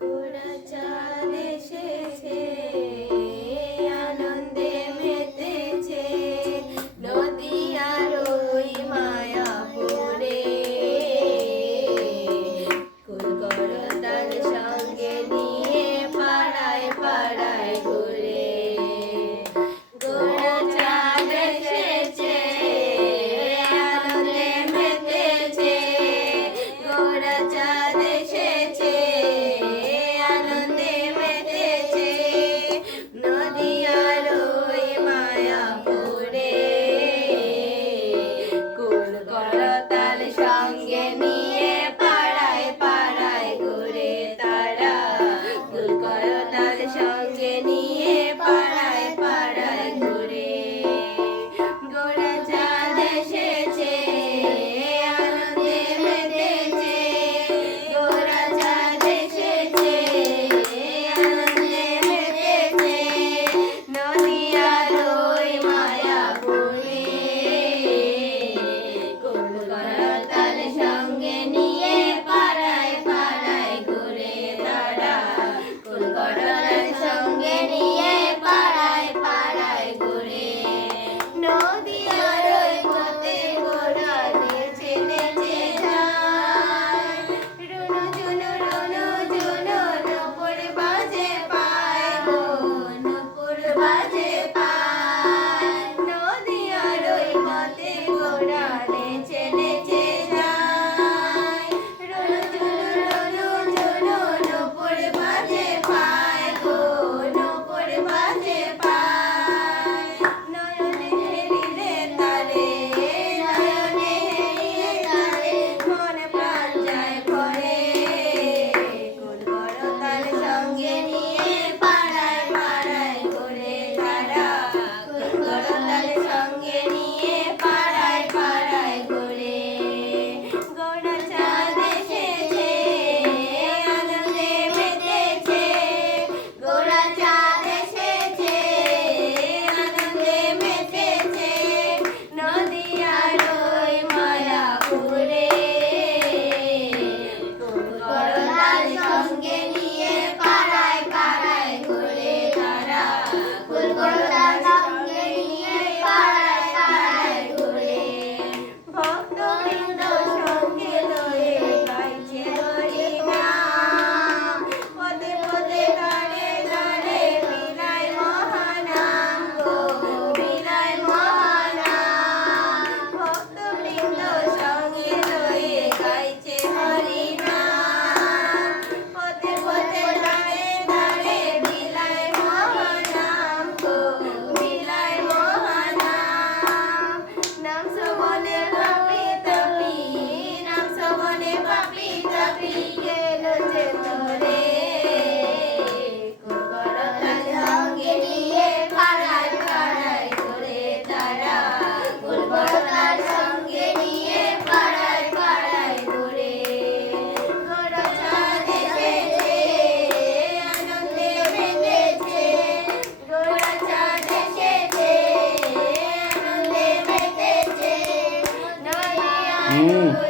ઘોડા ચાલે છે. 嗯。